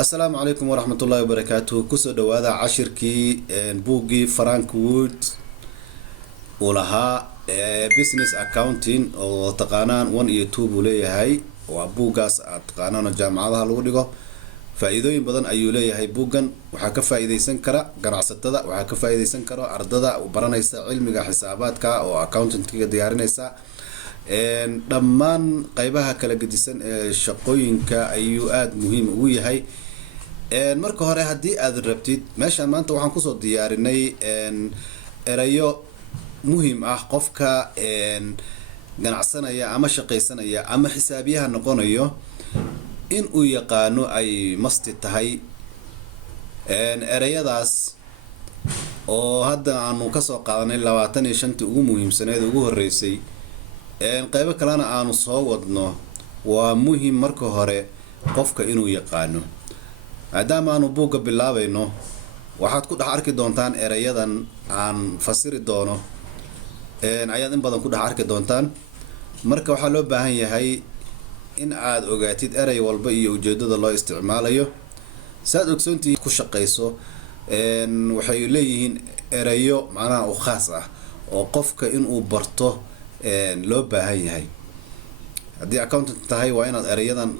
السلام عليكم ورحمة الله وبركاته. كسر دوادا عشركي بوغي فرانك وود ولها بيزنس اكاونتين او تقانان 1 iyo 2 buu leeyahay waa buugaas aad taqaanaan jaamacadaha lagu dhigo faa'iidooyin badan ayuu leeyahay buugan waxaa ka faa'iideysan kara ganacsatada waxaa ka faa'iideysan karo ardada u baranaysa cilmiga xisaabaadka oo accountantiga diyaarinaysa dhammaan qaybaha kala gedisan ee shaqooyinka ayuu aad muhiim ugu yahay marka hore hadii aad rabtid meeshan maanta waxaan ku soo diyaarinay erayo muhiim ah qofka ganacsanaya ama shaqaysanaya ama xisaabiyaha noqonayo in uu yaqaano ay masti tahay erayadaas oo hadda aanu ka soo qaadanay 25 ugu muhiimsaneed ugu horeysay qaybo kalena aanu soo wadno waa muhiim marka hore qofka inuu yaqaano maadaama aanu buugga bilaabayno waxaad ku dhex arki doontaan erayadan aan fasiri doono ayaad in badan ku dhex arki doontaan marka waxaa loo baahan yahay in aad ogaatid eray walba iyo ujeedada loo isticmaalayo saad ogsoontii ku shaqayso waxay leeyihiin erayo macnaha u khaas ah oo qofka inuu barto loo baahan yahay haddii accountant tahay waa inaad erayadan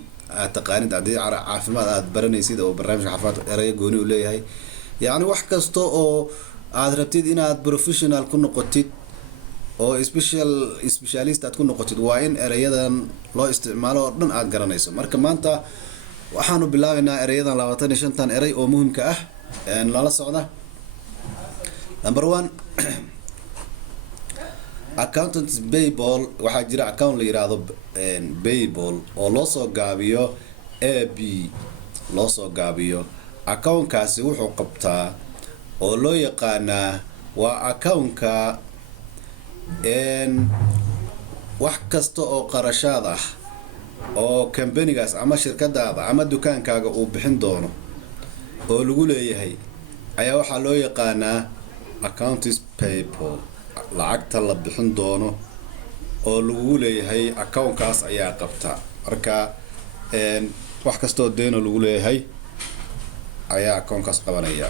aad taqaanid haddii caafimaad aad baranaysid oo barnaamijka caafimaad erayo gooni u leeyahay yacni wax kasta oo aad rabtid inaad professional ku noqotid oo specialist aad ku noqotid waa in erayadan loo isticmaalo oo dhan aad garanayso marka maanta waxaanu bilaabaynaa erayadan 25 eray oo muhiimka ah lala socda number 1 accountant payable waxaa jira account la yiraahdo payable oo loo soo gaabiyo AB loo soo gaabiyo accountkaasi wuxuu qabtaa oo loo yaqaanaa waa accountka wax kasta oo qarashaad ah oo companygaas ama shirkadaada ama dukaankaaga uu bixin doono oo lagu leeyahay ayaa waxaa loo yaqaanaa accounts payable lacagta la bixin doono oo lagu leeyahay accountkaas ayaa qabta marka wax kasta oo deeno lagu leeyahay ayaa accountkaas qabanaya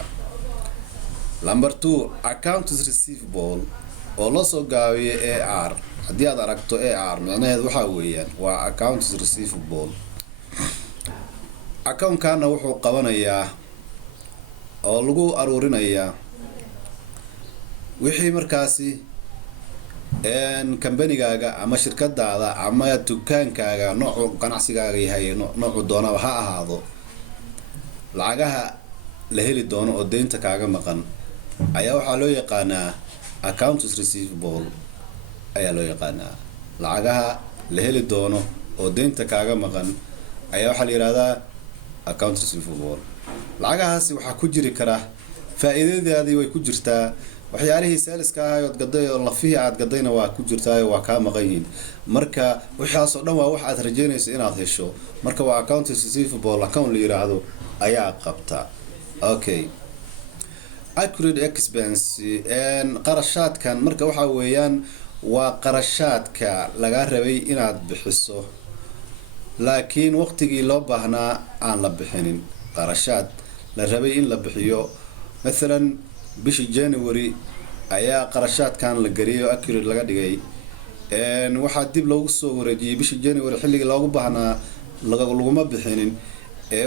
number 2 accounts receivable oo loo soo gaabiyo AR haddii aad aragto AR macnaheedu waxa weeyaan waa accounts receivable account-kana wuxuu qabanayaa oo lagu aruurinayaa wixii markaasi companygaaga ama shirkadaada ama dukaankaaga noocu ganacsigaaga yahay noocu doonaba ha ahaado lacagaha la heli doono oo deynta kaaga maqan ayaa waxaa loo yaqaanaa accounts receivable ayaa loo yaqaanaa lacagaha la heli doono oo deynta kaaga maqan ayaa waxaa la yiraahdaa accounts receivable lacagahaasi waxaa ku jiri kara faa'iidadeedii way ku jirtaa waxyaalihii saleska ah oo gaday oo lafihii aad gadayna waa ku jirtaa waa ka maqan yihiin marka waxaas oo dhan waa wax aad rajeynayso inaad hesho marka waa accounts receivable account la yiraahdo ayaa qabta okay accurate expense qarashaadkan marka waxa weeyaan waa qarashaadka laga rabay inaad bixiso laakiin waqtigii loo baahnaa aan la bixinin qarashaad la rabay in la bixiyo مثلا bishii January ayaa qarashaadkan la gariyo accurate laga dhigay waxa dib loogu soo wareejiyay bishii January xilliga loogu baahnaa laguma bixinin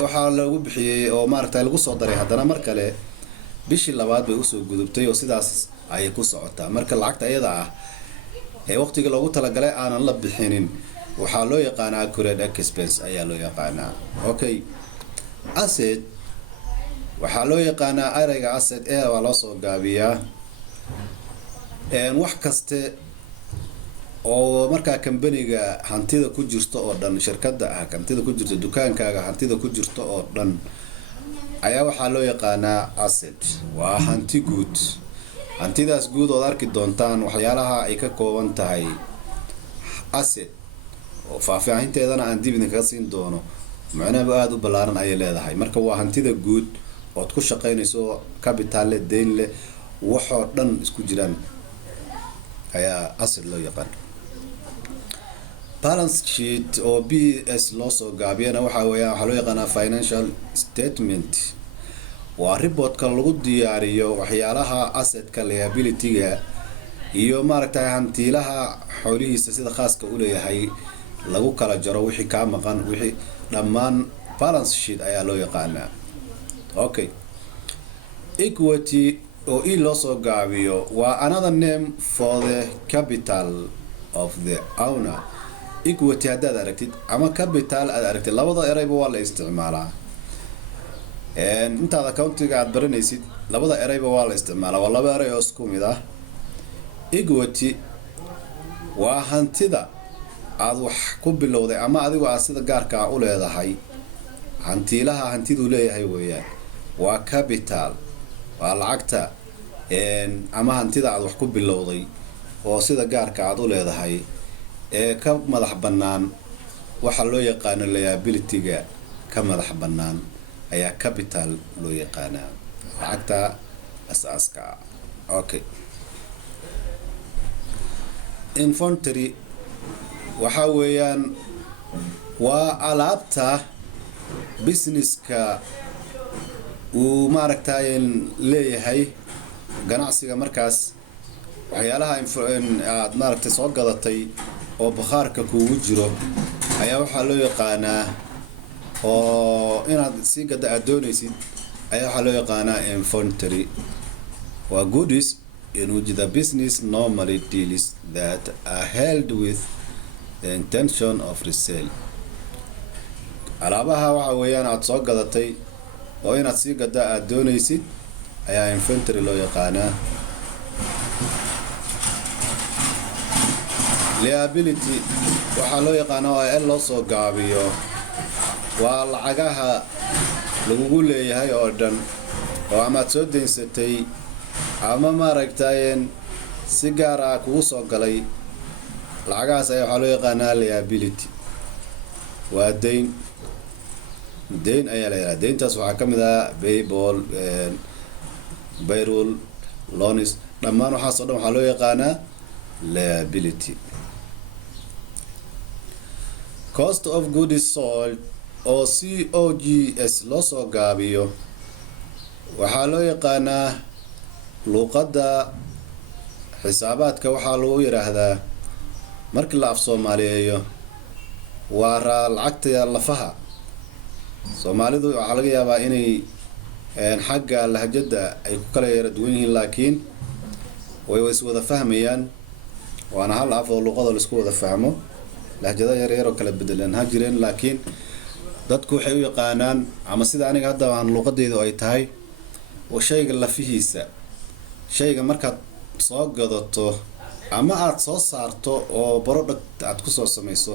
waxa lagu bixiyay oo maaragtay lagu soo daray haddana mar kale bishii labaad bay u soo gudubtay oo sidaas ay ku socotaa marka lacagta iyada ah waqtiga loogu talagalay aanan la bixinin waxaa loo yaqaanaa accurate expense ayaa loo yaqaanaa okay asset waxaa loo yaqaanaa erayga asset waa loo soo gaabiyaa wax kaste oo markaa companyga hantida ku jirto oo dhan shirkada ah hantida ku jirto dukaankaaga hantida ku jirto oo dhan ayaa waxaa loo yaqaanaa asset waa hanti guud hantidaas guud oo arki doontaan waxyaalaha ay ka kooban tahay asset oo faahfaahinteedana aan dib idinkaga siin doono macnaheedu aad u ballaaran ay leedahay marka waa hantida guud oo ku shaqeynayso capital leh deyn leh waxoo dhan isku jiraan ayaa asset loo yaqaan balance sheet oo BS loo soo gaabiyana waxaa weeyaan waxaa loo yaqaanaa financial statement. waa reportka lagu diyaariyo waxyaalaha assetka liability-ga iyo maaragtay hantiilaha xoolihiisa sida khaaska u leeyahay lagu kala jaro wixii ka maqan wixii dhammaan balance sheet ayaa loo yaqaanaa. okay, equity oo loo soo gaabiyo waa another name for the capital of the owner. equity haddaad aragtid ama capital aad aragtid labada erayba waa la isticmaalaa. intaad accountiga aad baranaysid labada erayba waa la isticmaalaa, waa laba eray oo isku mid ah. equity waa hantida aad wax ku bilowday ama adigu aad sida gaarka u leedahay, hantiilaha hantiduu leeyahay weeyaan. waa capital waa lacagta ama hantida aad wax ku bilowday oo sida gaarka aad u leedahay ee ka madax bannaan waxa loo yaqaano liability-ga ka madax bannaan ayaa capital loo yaqaanaa, lacagta asaaska. okay, inventory waxa weeyaan waa alaabta businesska uu maaragtay leeyahay ganacsiga. markaas waxyaalaha aad maaragtay soo gadatay oo bakhaarka kuugu jiro ayaa waxaa loo yaqaanaa, oo inaad sii gada aad doonaysid ayaa waxaa loo yaqaanaa inventory. waa goodies in which the business normally deals that are held with the intention of resale. alaabaha waxa weeyaan aad soo gadatay oo inaad sii gada aad doonaysid ayaa inventory loo yaqaanaa. liability waxaa loo yaqaanaa waa loo soo gaabiyo waa lacagaha lagugu leeyahay oo dhan oo amaad soo daynsatay ama maaragtay si gaar ah kugu soo galay. lacagahaas ayaa waxaa loo yaqaanaa liability. waa dayn ayaa la yidhaha. dayntaas waxaa ka mid ah payable, payroll, loans, dhammaan waxaasoo dhan waxaa loo yaqaanaa liability. cost of goods sold oo COGS loo soo gaabiyo waxaa loo yaqaanaa luuqadda xisaabaadka waxaa lagu yiraahdaa markii la af Soomaaliyeeyo waa lacagta lafaha. Soomaalidu waxaa laga yaabaa inay xagga lahjada ay ku kala yara duwan yihiin, laakiin way is wada fahmayaan. waana hal af oo luqada la isku wada fahmo. lahjada yar yar oo kala bedelan ha jireen, laakiin dadku waxay u yaqaanaan ama sida aniga hadda aan luqadeedu ay tahay oo shayga lafihiisa. shayga markaad soo gadato ama aad soo saarto oo product aad ku soo samayso,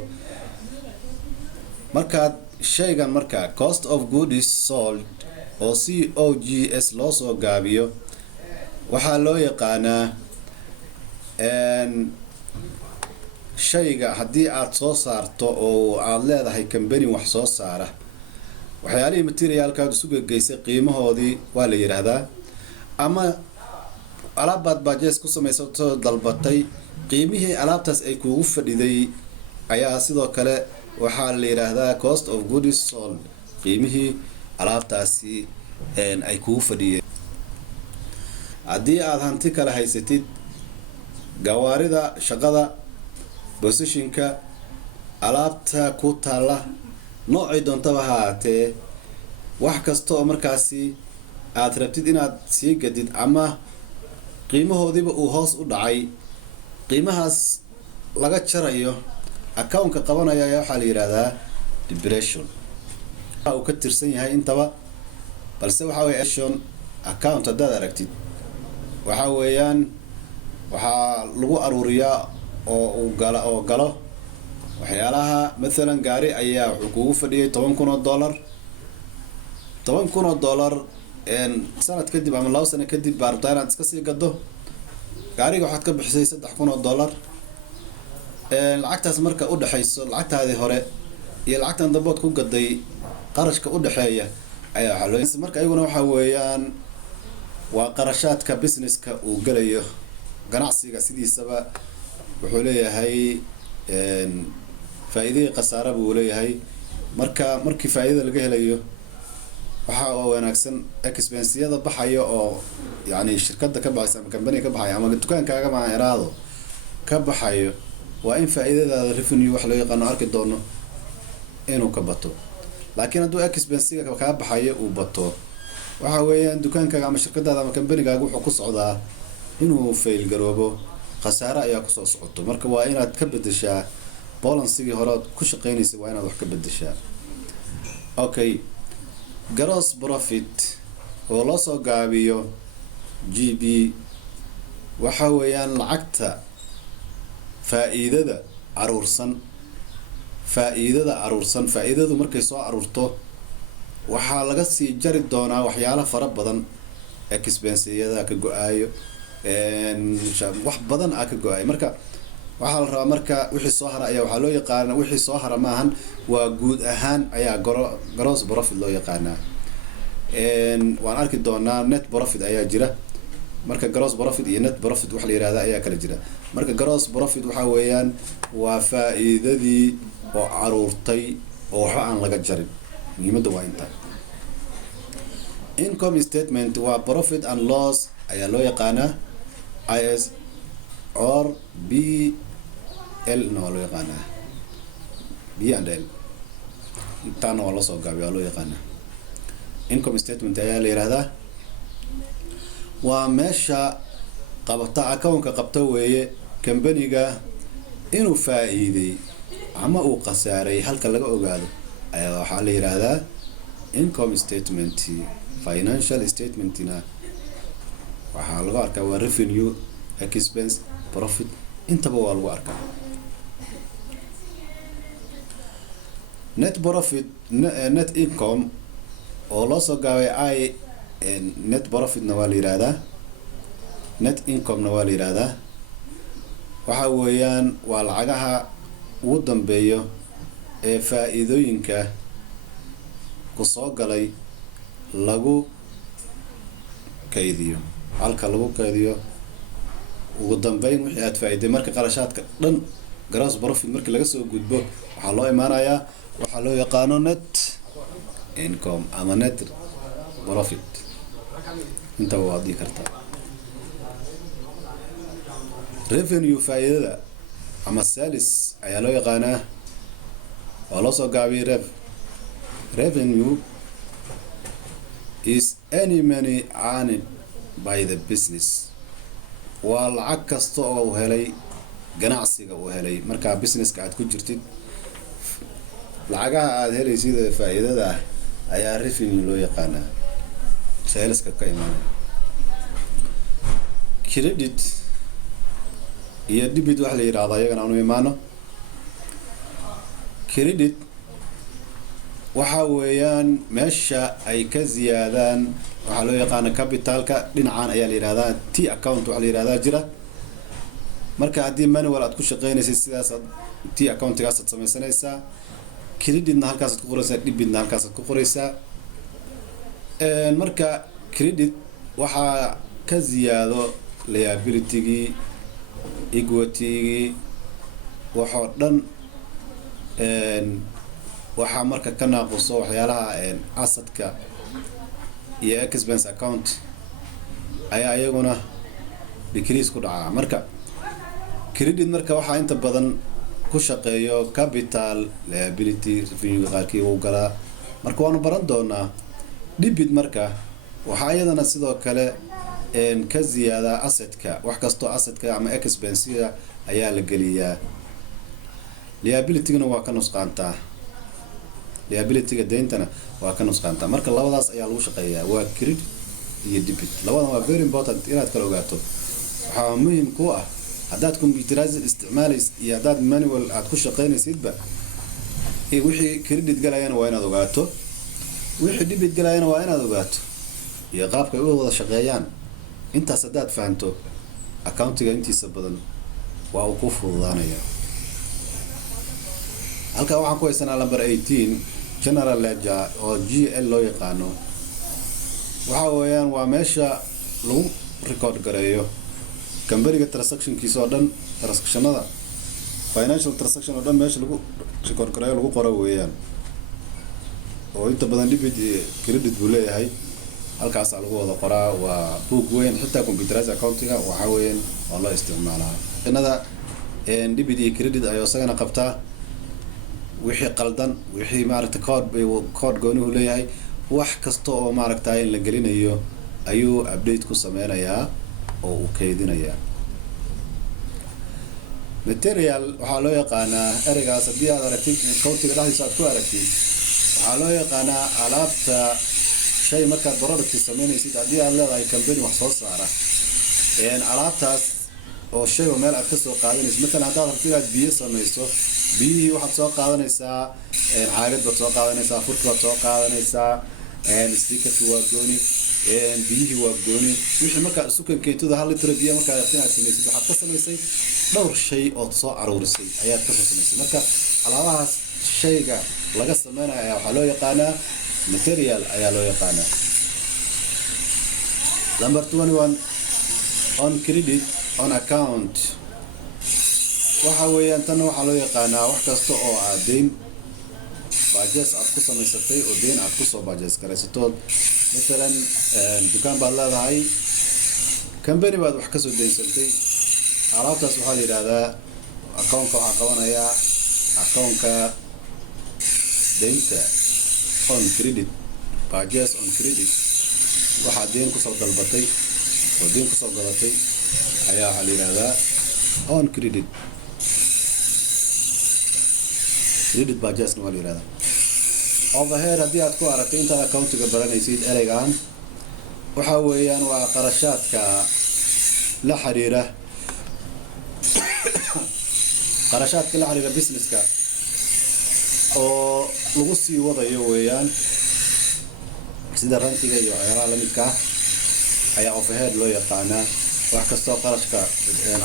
markaad shaygan markaa cost of goods sold oo COGS loo soo gaabiyo waxaa loo yaqaanaa shayga haddii aad soo saarto oo aad leedahay company wax soo saara, waxyaalihii materialkaad isu geysay qiimahoodii waa la yiraahdaa. ama alaabaad budget ku samaysato dalbatay, qiimihii alaabtaas ay kuugu fadhiday ayaa sidoo kale waxaa la yiraahdaa cost of goods sold, qiimihii alaabtaasi ay kuugu fadhiyeen. haddii aad hanti kala haysatid, gawaarida shaqada, positionka, alaabta ku taala, noocay doontaba ha ahaatee, wax kasta oo markaasi aad rabtid inaad sii gadid ama qiimahoodiiba uu hoos u dhacay, qiimahaas laga jarayo accountka qabanaya ayaa waxaa la yiraahdaa depreciation. uu ka tirsan yahay intaba, balse waxaa weeye account haddaad aragtid waxaa weeyaan waxaa lagu aruuriyaa oo galo waxyaalaha. mathalan gaari ayaa wuxuu kugu fadhiyay $10,000. sanad kadib ama 2 sano kadib baa rabtaa inaad iska sii gado, gaariga waxaad ka bixisay $3,000. lacagtaas marka u dhaxayso lacagtaadii hore iyo lacagtan dambood ku gaday, qarashka u dhaxeeya ayaa waxa loo marka ayaguna waxa weeyaan waa qarashaadka businesska uu galayo. ganacsiga sidiisaba wuxuu leeyahay faa'iidada khasaare buu leeyahay. markii faa'iidada laga helayo waxa wanaagsan expense-yada baxayo oo yani shirkadda ka baxaysa ama company ka baxayo ama dukaankaaga ma iraado ka baxayo, waa in faa'iidadaada revenue wax loo yaqaano arki doono inuu ka bato. laakiin hadduu expense-ga ka baxayo uu bato, waxa weeyaan dukaankaaga ama shirkadaada ama companygaaga wuxuu ku socdaa inuu fail garoobo, khasaare ayaa kusoo socoto. marka waa inaad ka bedeshaa balansigii hore ood ku shaqeynaysay, waa inaad wax ka bedeshaa. okay, gross profit oo loo soo gaabiyo GB waxa weeyaan lacagta faa'iidada aruursan. faa'iidadu markay soo aruurto waxaa laga sii jari doonaa waxyaalo fara badan, expense-yada ka go-aayo, wax badan ka go-aayo. marka waxaa la rabaa marka wixii soo hara ayaa waxaa loo yaqaana, wixii soo hara maahan, waa guud ahaan ayaa gross profit loo yaqaanaa. waan arki doonaa net profit ayaa jira. marka gross profit iyo net profit wax la yiraahdo ayaa kala jira. marka gross profit waxa weeyaan waa faa'iidadii oo aruurtay oo waxa aan laga jarin. muhiimadu waa inta. income statement waa profit and loss ayaa loo yaqaanaa, IS or BL no loo yaqaanaa, B&L intaana waa lasoo gaabiyo waa loo yaqaanaa. income statement ayaa la yiraahdaa, waa meesha qabata account-ka qabta weeye company-ga inuu faa'iiday ama uu khasaaray halka laga ogaado ayaa waxaa la yiraahdaa income statement. financial statement-na waxaa lagu arkaa waa revenue, expense, profit, intaba waa lagu arkaa. net profit, net income oo loo soo gaabay net profitna waa la yiraahdaa, net income-na waa la yiraahdaa. waxa weeyaan waa lacagaha ugu dambeeyo ee faa'iidooyinka ku soo galay lagu kaydiyo, halka lagu kaydiyo ugu dambeyn wixii aad faa'iiday. marka qarashaadka dhan gross profit markii laga soo gudbo waxaa loo imaanayaa waxaa loo yaqaano net income ama net profit. intaba waad dhigi kartaa. revenue faa'iidada ama sales ayaa loo yaqaanaa, waa loo soo gaabiyay revenue is any money earned by the business. waa lacag kasta oo uu helay ganacsiga uu helay markaa businesska aad ku jirtid, lacagaha aad helaysid ee faa'iidada ah ayaa revenue loo yaqaanaa, saleska ka imaanaya. credit iyo debit wax la yiraahdo ayagana aanu imaano. credit waxa weeyaan meesha ay ka ziyaadaan waxaa loo yaqaana capitalka, dhinacaan ayaa la yiraahdaa T account waxa la yiraahdaa jira. marka haddii manual aad ku shaqeynaysid sidaas T account-gaas aad samaysanaysaa, creditna halkaas aad ku qoraysaa, debitna halkaas aad ku qoraysaa. marka credit waxaa ka ziyaado liability-gii, equity-gii, waxoo dhan waxaa marka ka naaquso waxyaalaha asset-ka iyo expense account ayaa iyaguna decrease ku dhacaa. marka credit marka waxaa inta badan ku shaqeeyo capital, liability, revenue qaarkii uu galaa. marka waanu baran doonaa. debit marka waxaa iyadana sidoo kale ka ziyaada asset-ka, wax kastoo asset-ka ama expense-ga ayaa la geliyaa. liability-gana waa ka nusqaantaa, liability-ga deyntana waa ka nusqaantaa. marka labadaas ayaa lagu shaqeeyaa, waa credit iyo debit. labadan waa very important inaad kala ogaato. waxaa muhiim ku ah haddaad computerized isticmaalaysid iyo haddaad manual aad ku shaqeynaysidba, wixii credit galayana waa inaad ogaato, wixii debit galayana waa inaad ogaato, iyo qaabka ay u wada shaqeeyaan. intaas haddaad fahanto accountiga intiisa badan waa uu ku fududaanaya. halkaa waxaan ku haysanaa number 18 general ledger oo GL loo yaqaano. waxa weeyaan waa meesha lagu record gareeyo company-ga transactionkiisa oo dhan, transactionada financial transaction oo dhan meesha lagu record gareeyo lagu qoro weeyaan, oo inta badan debit iyo credit buu leeyahay, halkaasaa lagu wada qoraa. waa book weyn, xitaa computerized accountiga waxa weeyaan oo loo isticmaalaa inada debit iyo credit ayuu isagana qabtaa. wixii qaldan, wixii maaragtay code goonihu leeyahay, wax kasta oo maaragtay in la gelinayo ayuu update ku sameynayaa oo uu kaydinayaa. material waxaa loo yaqaanaa ereygaas haddii aad aragtid accountiga dhexdiisa aad ku aragtid, waxaa loo yaqaanaa alaabta shay markaad product sameynaysid. haddii aad leedahay company wax soo saara, alaabtaas oo shay oo meel aad ka soo qaadanaysid, مثلا haddaad rabto inaad biyo samayso, biyihii waxaad soo qaadanaysaa caagad baad soo qaadanaysaa, furki baad soo qaadanaysaa, stickerki waa gooni, biyihii waa gooni. wixii markaad isu keentida hal litre biyo markaad rabto inaad samaysid, waxaad ka samaysay dhowr shay ood soo aruurisay ayaad kasoo samaysay. marka alaabahaas shayga laga sameynaya ayaa waxaa loo yaqaanaa material ayaa loo yaqaanaa. number 21 on credit on account waxa weeyaan tan waxaa loo yaqaanaa wax kasta oo aad deyn budget aad ku samaysatay oo deyn aad ku soo budget garaysatood. مثلا dukaan baad leedahay, company baad wax ka soo deensatay, alaabtaas waxaa la yiraahdaa account-ka waxaa qabanaya account-ka deynta on credit, budget on credit. waxaa deyn ku soo dalbatay oo deyn ku soo gadatay ayaa waxaa la yiraahdaa on credit. credit budget waa la yiraahdaa. overhead haddii aad ku aragtay intaad accountiga baranaysid, ereygan waxa weeyaan waa qarashaadka la xiriira businesska oo lagu sii wadayo weeyaan, sida rantiga iyo waxyaalaha lamidka ah ayaa overhead loo yaqaanaa. wax kastoo qarashka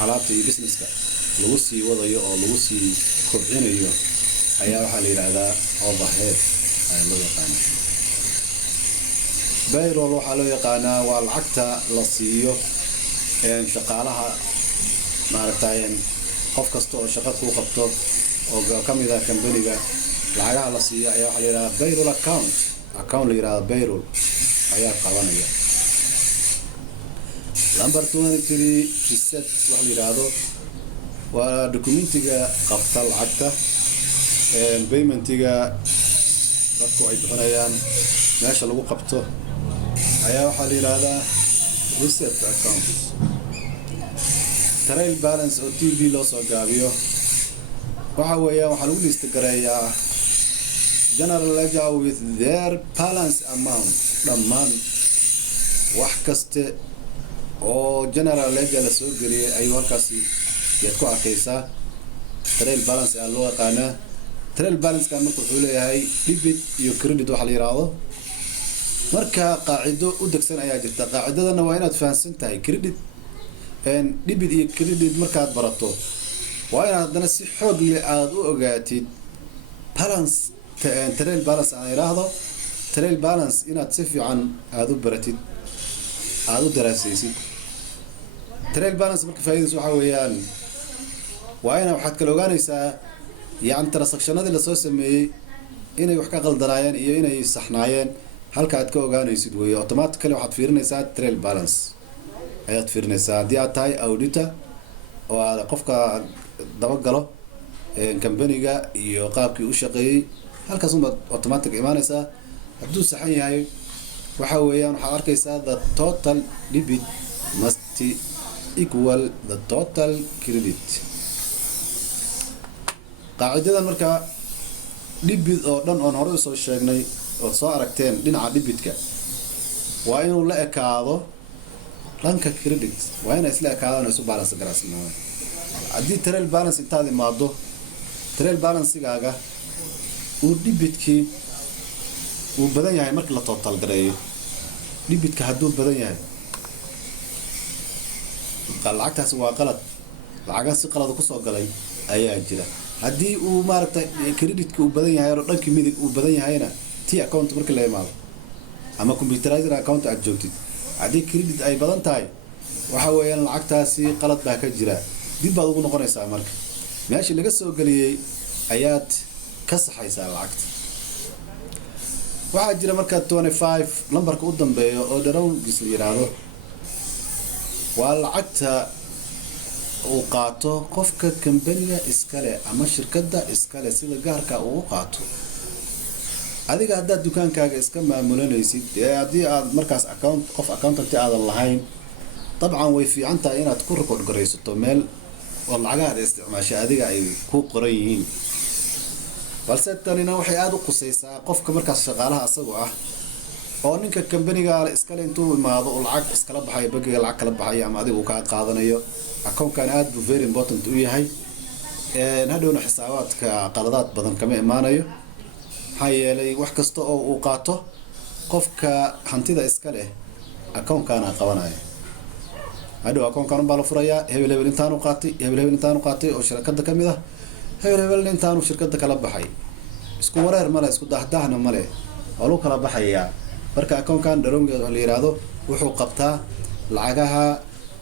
alaabta iyo businesska lagu sii wadayo oo lagu sii kobcinayo ayaa waxaa la yiraahdaa overhead ayaa loo yaqaanaa. payroll waxaa loo yaqaanaa waa lacagta la siiyo shaqaalaha, maaragtay qof kasta oo shaqo ku qabto oo kamid ah company-ga, lacagaha la siiyo ayaa waxaa la yiraahdaa payroll account la yiraahdo payroll ayaa qabanaya. number 23 receipt waxa la yiraahdo waa documentiga qabta lacagta paymentiga dadku ay bixinayaan meesha lagu qabto ayaa waxaa la yiraahdaa receipt account. trial balance oo TB loo soo gaabiyo waxa weeyaan waxaa lagu list gareeyaa general ledger with their balance amount. dhammaan wax kaste oo general ledger la soo geliyay ayuu halkaasi yaad ku arkaysaa. trial balance ayaa loo yaqaanaa. trial balance ka marka wuxuu leeyahay debit iyo credit waxa la yiraahdo. marka qaacido u degsan ayaa jirta, qaacidadana waa inaad fahansan tahay. credit debit iyo credit markaad barato waa inaad haddana si xoog leh aad u ogaatid balance. trial balance aan yiraahdo, trial balance inaad si fiican aad u baratid, aad u daraasaysid. trial balance marka faa'iidadiisu waxa weeyaan waa inaad waxaad kala ogaanaysaa yani transactionadii lasoo sameeyey inay wax ka qaldanaayeen iyo inay saxnaayeen, halka aad ka ogaanaysid weeye. automatically waxaad fiirinaysaa trial balance ayaad fiirinaysaa. haddii aad tahay auditor oo aad qofka dabagalo company-ga iyo qaabkii u shaqeeyey, halkaas unbaad automatic imaanaysaa. hadduu saxan yahay waxa weeyaan waxaad arkaysaa the total debit must equal the total credit. qaacidadan marka debit oo dhan oon hore usoo sheegnay ood soo aragteen dhinaca debitka waa inuu la ekaado dhanka credit, waa inay isla ekaadaan isu balance garaysnaa. haddii trial balance intaad imaado, trial balancegaaga uu debitkii uu badan yahay markii la total gareeyo, debitka hadduu badan yahay lacagtaasi waa qalad, lacagan si qalad ku soo galay ayaa jira. haddii uu maaragtay creditka uu badan yahay oo dhankii midig uu badan yahayna tii account markii la imaado ama computerized account aad joogtid, haddii credit ay badan tahay waxa weeyaan lacagtaasi qalad baa ka jira, dib baad ugu noqonaysaa marka. meeshii laga soo geliyey ayaad ka saxaysaa lacagta. waxaa jira markaa 25 lambarka u dambeeyo oo drawingis la yiraahdo waa lacagta uu qaato qofka kambaniga iskale ama shirkadda iskale sida gaarka uu qaato. adiga haddaad dukaankaaga iska maamulanaysid haddii aad markaas qof accountant aadan lahayn dabcan way fiican tahay inaad ku record garaysato meel oo lacagaha isticmaasho adiga ay ku qoran yihiin, balse tanina waxay aad u qusaysaa qofka markaas shaqaalaha asagoo ah oo ninka kambaniga iskale intuu imaado oo lacag iskala baxayo bangiga lacag kala baxayo ama adiga uu ka qaadanayo. account-kan aad buu very important u yahay hadhowna xisaabaadka qaladaad badan kama imaanayo maxaa yeelay wax kasta oo uu qaato qofka hantida iska leh account-kana qabanaya. hadhow account-kan baa la furayaa hebel intaanu qaatay oo shirkadda ka mid ah, hebel intaanu shirkadda kala baxay, isku wareer male, isku dahdahna male, waa lagu kala baxayaa. marka account-kan drawingis la yiraahdo wuxuu qabtaa lacagaha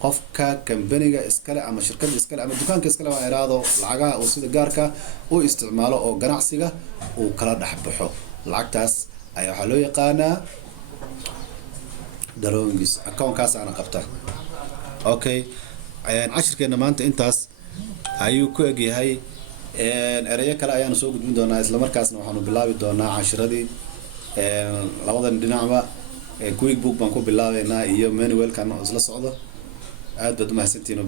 qofka kambaniga iskale ama shirkadda iskale ama dukaanka iskale waa iraado lacagaha uu sida gaarka u isticmaalo oo ganacsiga uu kala dhaxbaxo. lacagtaas ayaa waxaa loo yaqaanaa drawingis, account-kaas ana qabta. okay cashirkeena maanta intaas ayuu ku egyahay. erayo kale ayaanu soo gudbin doonaa, isla markaasna waxaanu bilaabi doonaa cashiradii labadan dhinacba quick book baan ku bilaabeynaa iyo manualkan isla socdo. aad baad u mahadsantihiin.